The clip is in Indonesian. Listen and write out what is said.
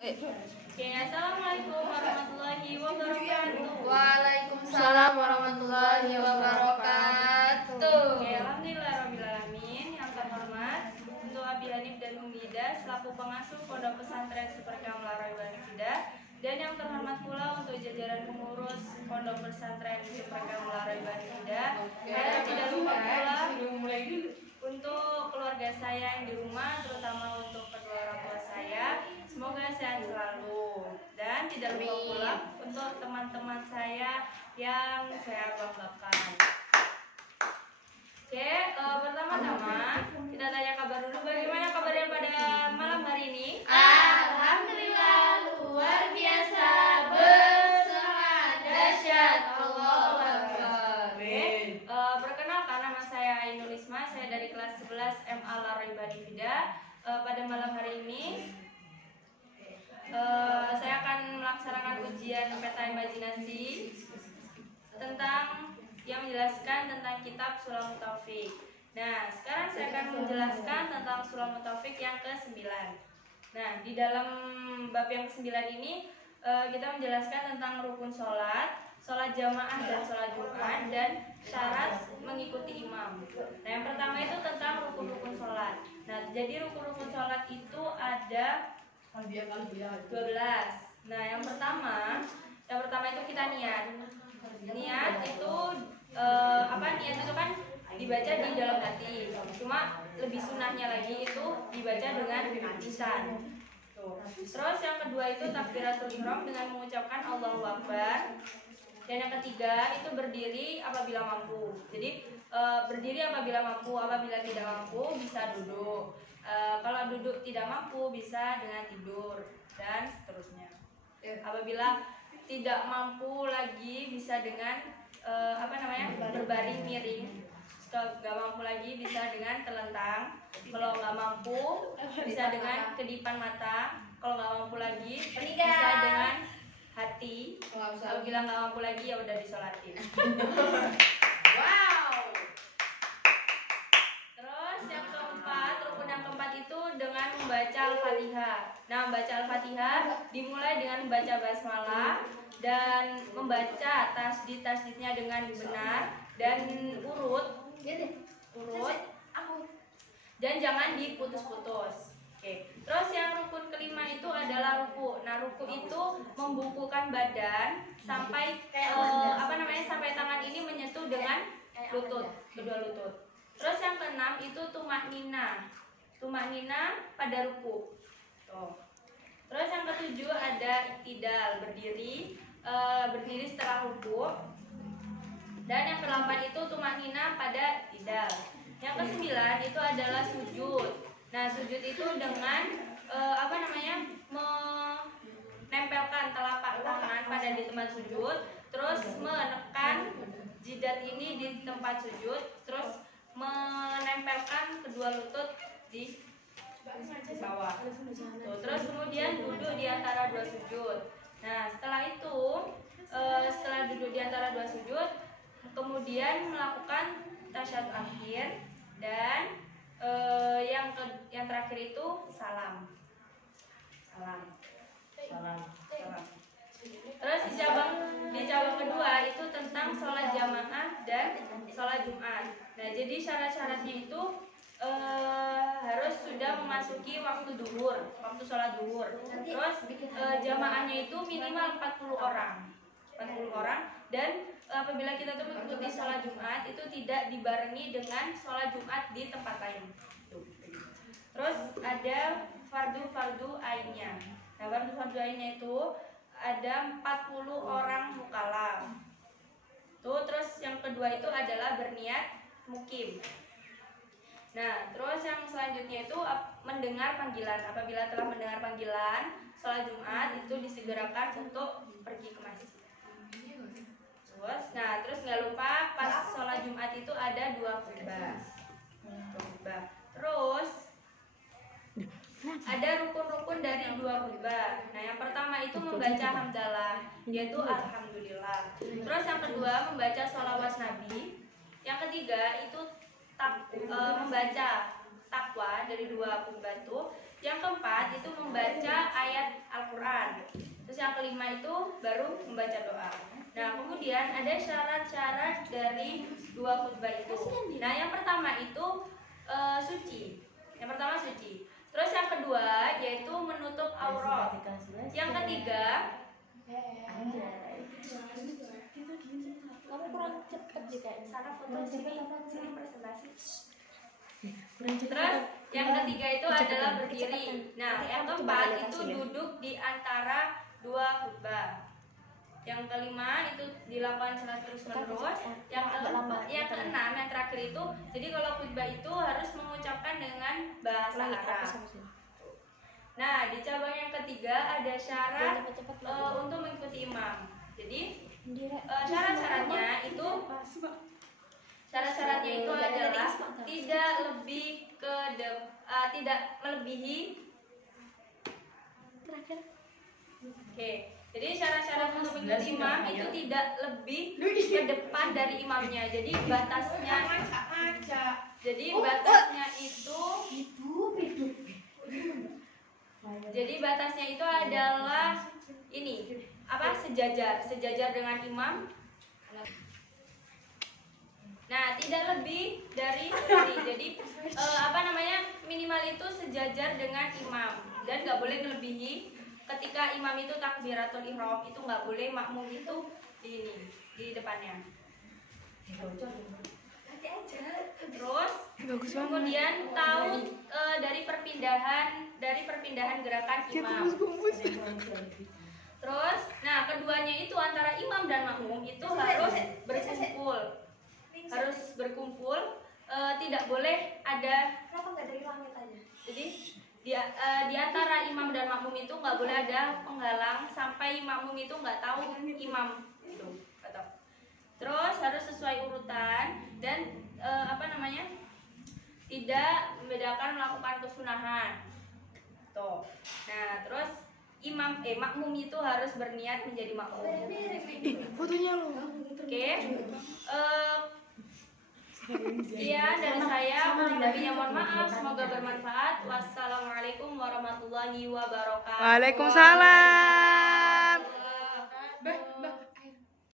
Oke, assalamualaikum warahmatullahi wabarakatuh. Waalaikumsalam warahmatullahi wabarakatuh. Oke, alhamdulillahirobbilalamin. Yang terhormat untuk Abi Hanif dan Umida selaku pengasuh Pondok Pesantren Superkam Laroi Hida, dan yang terhormat pula untuk jajaran pengurus Pondok Pesantren Superkam Laroi Hida. Dan tidak lupa pula untuk keluarga saya yang di rumah, terutama untuk kedua orang tua saya, semoga sehat selalu. Dan tidak lupa pula untuk teman-teman saya yang saya banggakan. Oke, pertama-tama kita tanya kabar dulu. Bagaimana kabarnya pada malam hari ini? Alhamdulillah luar biasa, bersemangat, dahsyat, Allahu Akbar. Perkenalkan, nama saya Ainul Isma, saya dari kelas 11 MA Laroi Hida. Pada malam hari ini saya akan melaksanakan ujian peta imajinasi tentang yang menjelaskan tentang kitab Sulamut Taufik. Nah, sekarang saya akan menjelaskan tentang Sulamut Taufik yang ke-9. Nah, di dalam bab yang ke-9 ini kita menjelaskan tentang rukun sholat, sholat jamaah dan sholat Jumat, dan syarat mengikuti imam. Nah, yang pertama itu tentang rukun-rukun sholat. Nah, jadi rukun-rukun sholat itu ada 12. Nah, yang pertama itu kita niat. Niat itu niat itu kan dibaca di dalam hati. Cuma lebih sunahnya lagi itu dibaca dengan lisan. Terus yang kedua itu takbiratul ihram dengan mengucapkan Allahu Akbar. Dan yang ketiga itu berdiri apabila mampu. Jadi berdiri apabila mampu, apabila tidak mampu bisa duduk. Kalau duduk tidak mampu bisa dengan tidur dan seterusnya. Apabila tidak mampu lagi bisa dengan berbaring miring. Kalau nggak mampu lagi bisa dengan telentang. Kalau nggak mampu bisa dengan kedipan mata. Kalau nggak mampu lagi bisa dengan hati. Kalau bilang nggak mampu lagi ya udah disolatin. Wow. Terus yang keempat, rukun yang keempat itu dengan membaca Al-Fatihah. Nah, membaca Al-Fatihah dimulai dengan membaca basmalah dan membaca tasdid-tasdidnya dengan benar dan urut dan jangan diputus-putus. Oke. Terus yang rukun kelima itu adalah ruku. Nah, ruku itu membukukan badan sampai sampai tangan ini menyentuh dengan lutut, kedua lutut. Terus yang keenam itu tumaknina. Tumaknina pada ruku. Tuh. Terus yang ketujuh ada iktidal, berdiri setelah ruku. Dan yang kedelapan itu tumaknina pada iktidal. Yang kesembilan itu adalah sujud. Nah, sujud itu dengan menempelkan telapak tangan pada di tempat sujud, terus menekan jidat ini di tempat sujud, terus menempelkan kedua lutut di bawah. Tuh, terus kemudian duduk di antara dua sujud. Nah, setelah itu setelah duduk di antara dua sujud, kemudian melakukan tasyahud akhir dan yang terakhir itu salam. Terus di cabang kedua itu tentang sholat jamaah dan sholat Jumat. Nah, jadi syarat-syaratnya itu harus sudah memasuki waktu duhur, waktu sholat duhur. Terus jamaahnya itu minimal 40 orang. Dan apabila kita tuh mengikuti sholat Jumat itu tidak dibarengi dengan sholat Jumat di tempat lain. Terus ada fardu ainnya. Nah, fardu ainnya itu ada 40 orang mukallaf. Tuh, terus yang kedua itu adalah berniat mukim. Nah, terus yang selanjutnya itu mendengar panggilan. Apabila telah mendengar panggilan sholat Jumat itu disegerakan untuk pergi ke masjid. Terus nggak lupa pas sholat Jumat itu ada 2 khutbah. Terus ada rukun-rukun dari 2 khutbah. Nah, yang pertama itu membaca hamdalah, yaitu alhamdulillah. Terus yang kedua membaca sholawat Nabi. Yang ketiga itu membaca takwa dari 2 khutbah itu. Yang keempat itu membaca ayat Al-Quran. kelima itu baru membaca doa. Nah, kemudian ada syarat-syarat dari dua khutbah itu. Nah, yang pertama itu suci. Yang pertama suci. Terus yang kedua yaitu menutup aurat. Yang ketiga, Kamu kurang cepat juga. sana foto sini presentasi. Terus yang ketiga itu adalah berdiri. Nah, yang keempat itu duduk di antara dua khutbah. Yang kelima itu dilakukan secara terus menerus. Yang keenam, yang terakhir itu, jadi kalau khutbah itu harus mengucapkan dengan bahasa Arab. Nah, di cabang yang ketiga ada syarat untuk mengikuti imam. Jadi syarat-syaratnya itu adalah tidak melebihi. Oke. Jadi syarat-syarat untuk mengikuti imam itu tidak lebih ke depan dari imamnya. Jadi batasnya itu adalah ini sejajar dengan imam. Nah, tidak lebih dari ini. Jadi minimal itu sejajar dengan imam dan nggak boleh melebihi. Ketika imam itu takbiratul ihram itu nggak boleh makmum itu di depannya. Terus kemudian tahu dari perpindahan gerakan imam. Terus, nah keduanya itu antara imam dan makmum itu harus berkumpul, tidak boleh ada. Jadi di antara imam dan makmum itu nggak boleh ada penghalang sampai makmum itu nggak tahu imam itu. Terus harus sesuai urutan dan tidak membedakan melakukan kesunahan. Tuh. Nah, terus makmum itu harus berniat menjadi makmum. Fotonya lo. Oke. Sekian dari saya, kurang lebihnya mohon maaf, semoga bermanfaat. Wassalamualaikum warahmatullahi wabarakatuh. Waalaikumsalam.